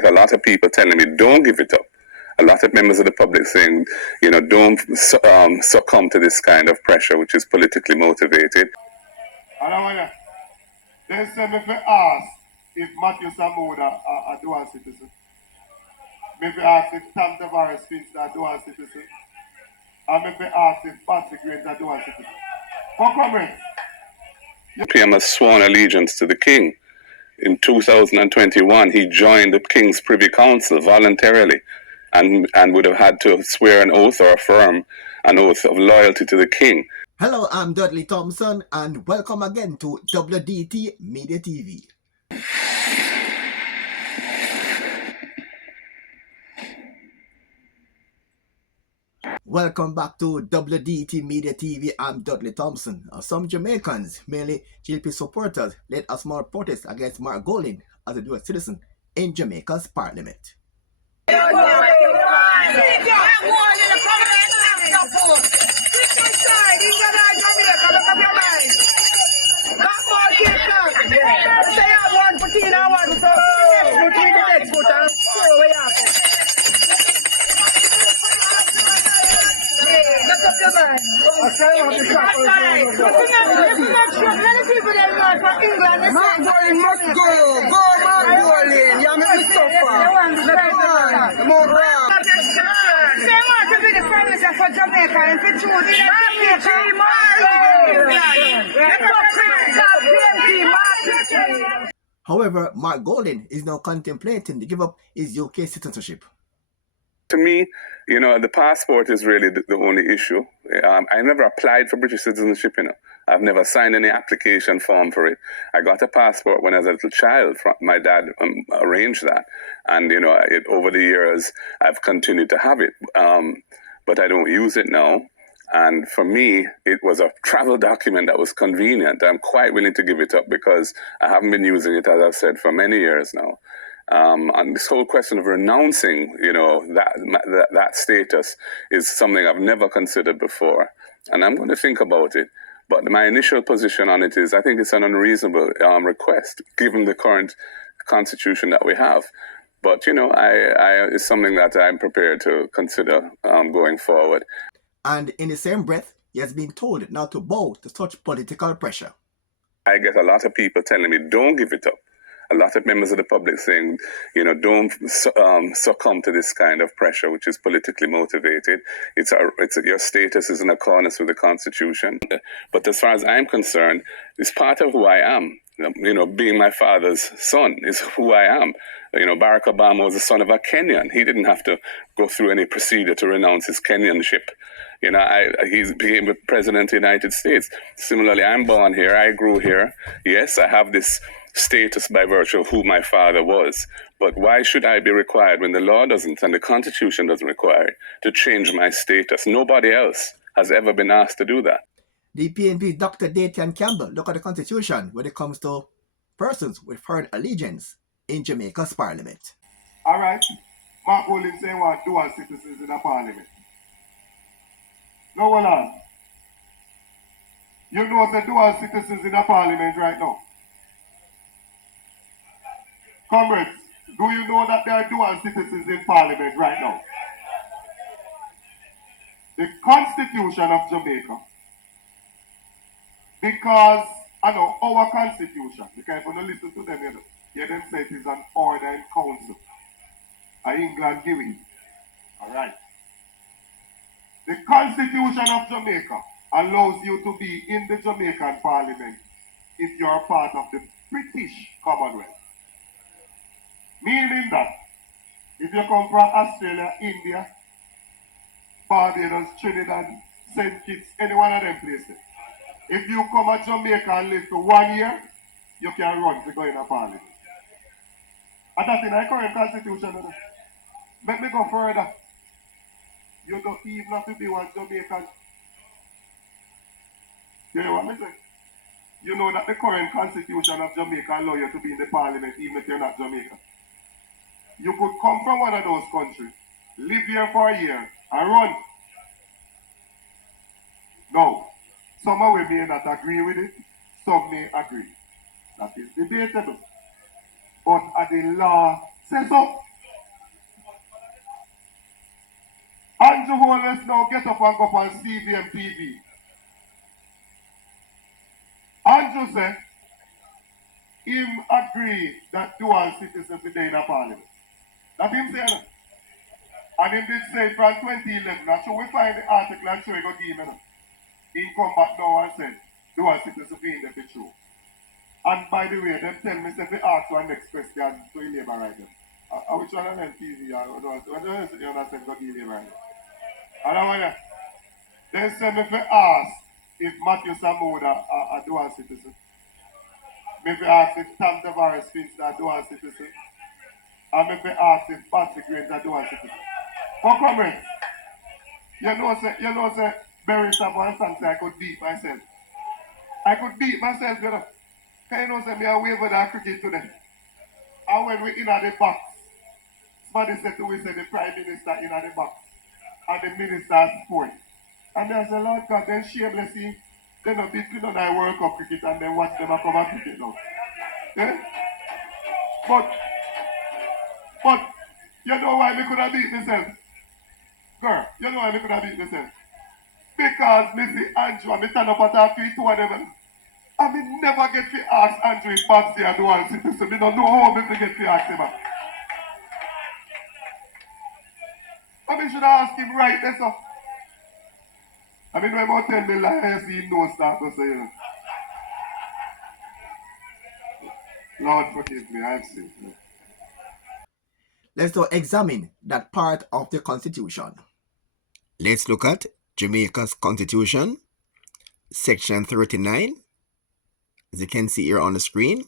get a lot of people telling me, don't give it up. A lot of members of the public saying, don't succumb to this kind of pressure, which is politically motivated. And I want to, they said me to ask if Matthew Samoda a dual citizen. Me to ask if Tom Tavares thinks a dual citizen. And me to ask if Patrick Green a dual citizen. For comment. PM has sworn allegiance to the king. In 2021, he joined the King's Privy Council voluntarily and would have had to swear an oath or affirm an oath of loyalty to the king. Hello, I'm Dudley Thompson, and welcome again to WDT Media TV. Welcome back to WDT Media TV. I'm Dudley Thompson. Some Jamaicans, mainly GLP supporters, led a small protest against Mark Golding as a dual citizen in Jamaica's parliament. However, Mark Golding is now contemplating to give up his UK citizenship. To me, the passport is really the only issue. I never applied for British citizenship, I've never signed any application form for it. I got a passport when I was a little child. My dad arranged that. And, over the years, I've continued to have it. But I don't use it now. And for me, it was a travel document that was convenient. I'm quite willing to give it up because I haven't been using it, as I've said, for many years now. And this whole question of renouncing, that status is something I've never considered before. And I'm going to think about it. But my initial position on it is I think it's an unreasonable request, given the current constitution that we have. But, it's something that I'm prepared to consider going forward. And in the same breath, he has been told not to bow to such political pressure. I get a lot of people telling me, don't give it up. A lot of members of the public saying, don't succumb to this kind of pressure, which is politically motivated. Your status is in accordance with the Constitution. But as far as I'm concerned, it's part of who I am. Being my father's son is who I am. Barack Obama was the son of a Kenyan. He didn't have to go through any procedure to renounce his Kenyanship. He became president of the United States. Similarly, I'm born here. I grew here. Yes, I have this status by virtue of who my father was. But why should I be required when the law doesn't and the Constitution doesn't require it to change my status? Nobody else has ever been asked to do that. The PNP's Dr. Dayton Campbell look at the Constitution when it comes to persons with foreign allegiance in Jamaica's parliament. All right. Mark Golding saying what dual citizens in the parliament. No one else. You know the dual citizens in the parliament right now. Comrades, do you know that there are dual citizens in parliament right now? The Constitution of Jamaica. Because, our Constitution, because if you don't listen to them, them say it is an order in council. England give it. Alright. The Constitution of Jamaica allows you to be in the Jamaican Parliament if you are part of the British Commonwealth. Meaning that if you come from Australia, India, Barbados, Trinidad, St. Kitts, any one of them places, if you come to Jamaica and live for 1 year, you can run to go in a parliament. And that's in the current constitution. Let me go further. You don't even have to be one Jamaican. You know what I say? You know that the current constitution of Jamaica allows you to be in the parliament even if you're not Jamaican. You could come from one of those countries, live here for a year, and run. No. Some of you may not agree with it, some may agree. That is debatable. But the law says so. Andrew Holness now get up and go on CBM TV. Andrew said, him agree that dual citizen be there in a parliament. That him say that. And him did say from 2011, and so we find the article and show he got give him. He come back now and said, dual citizen be in the true. And by the way, them tell me if they ask one next question to the labor right now. Which one of them TV or what do you say got the labor right now? And I want to, they say me if they ask if Matthew Samoda a dual citizen. Maybe ask if Tom Tavares thinks that dual citizen. And maybe ask if Patsy Green a dual citizen. For comment, you know say Barry Samoa and say I could beat myself. I could beat myself, you know. Can you know say me a wave of that cricket today? And when we in at the box, somebody said to me, say the Prime Minister in at the box. And the Minister of Sport. And they say, Lord God, then shamelessly, they don't beat me on that World Cup cricket and then watch them come and cricket now. Yeah? But, you know why me could have beat myself? Girl, you know why me could have beat myself? Because me see Andrew and me turn up and talk to two of them. And me never get to ask Andrew if Patsy a dual citizen. Me don't know how me to get to ask him. I mean, should I ask him right there, so? I mean, when I tell me lies, he knows that to say, you know. Lord forgive me, I've sinned. Let's now examine that part of the Constitution. Let's look at Jamaica's Constitution, Section 39, as you can see here on the screen.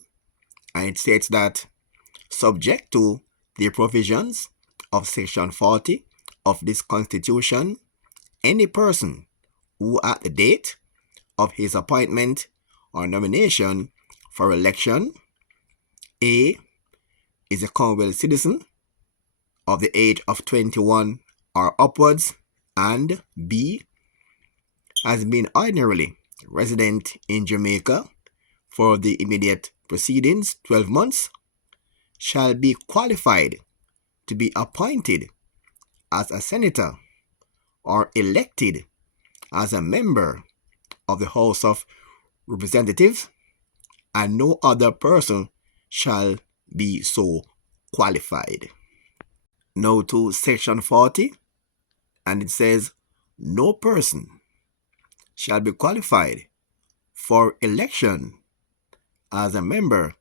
And it states that, subject to the provisions of Section 40 of this Constitution, any person who at the date of his appointment or nomination for election, A, is a Commonwealth citizen of the age of 21 or upwards, and B, has been ordinarily resident in Jamaica for the immediate preceding 12 months, shall be qualified to be appointed as a senator or elected as a member of the House of Representatives, and no other person shall be so qualified. Now to Section 40, and it says, no person shall be qualified for election as a member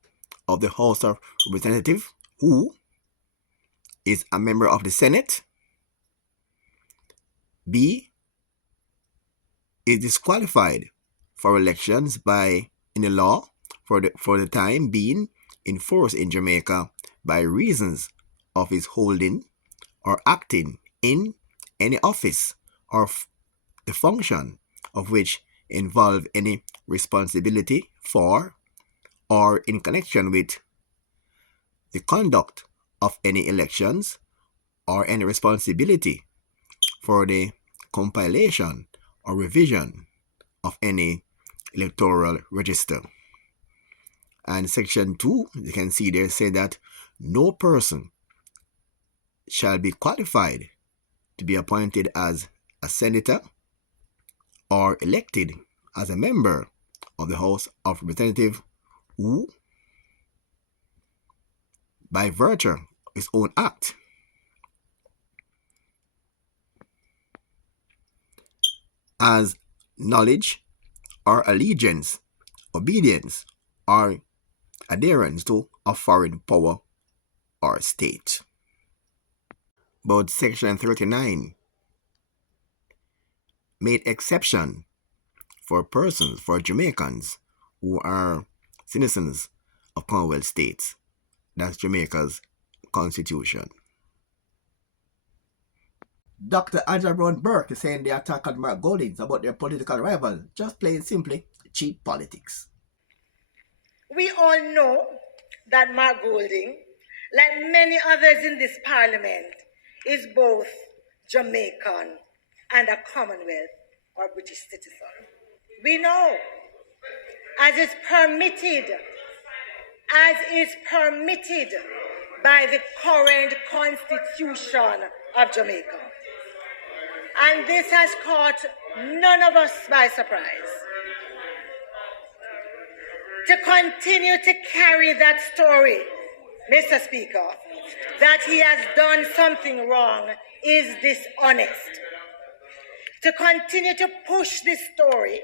of the House of Representatives who is a member of the Senate, B, is disqualified for elections by any law for the time being in force in Jamaica by reasons of his holding or acting in any office or the function of which involve any responsibility for or in connection with the conduct of any elections or any responsibility for the compilation or revision of any electoral register. And Section 2, you can see there, say that no person shall be qualified to be appointed as a senator or elected as a member of the House of Representatives who, by virtue of his own act, has knowledge or allegiance, obedience, or adherence to a foreign power or state. But Section 39 made exception for persons, for Jamaicans who are citizens of Commonwealth states. That's Jamaica's constitution. Dr. Angela Brown Burke is saying the attack on Mark Golding is about their political rival, just plain simply cheap politics. We all know that Mark Golding, like many others in this parliament, is both Jamaican and a Commonwealth or British citizen. We know, as is permitted by the current constitution of Jamaica. And this has caught none of us by surprise. To continue to carry that story, Mr. Speaker, that he has done something wrong is dishonest. To continue to push this story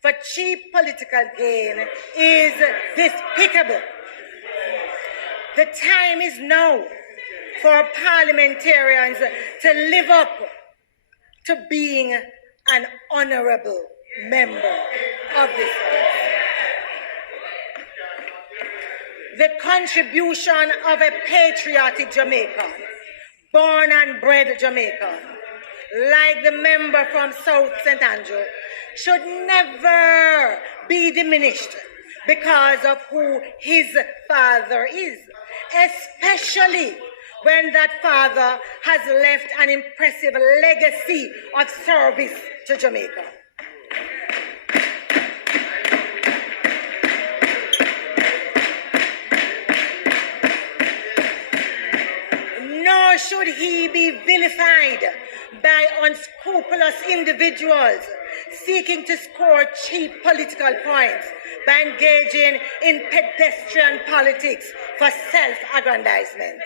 for cheap political gain is despicable. The time is now for parliamentarians to live up to being an honorable member of this House. The contribution of a patriotic Jamaican, born and bred Jamaican, like the member from South St. Andrew, should never be diminished because of who his father is, especially when that father has left an impressive legacy of service to Jamaica. Nor should he be vilified by unscrupulous individuals seeking to score cheap political points by engaging in pedestrian politics for self-aggrandizement.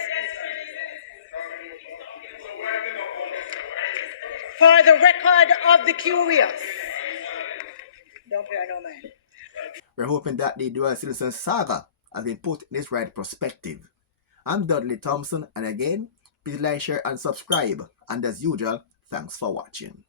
For the record of the curious, don't fear no man. We're hoping that the dual citizen saga has been put in its right perspective. I'm Dudley Thompson, and again, please like, share, and subscribe. And as usual, thanks for watching.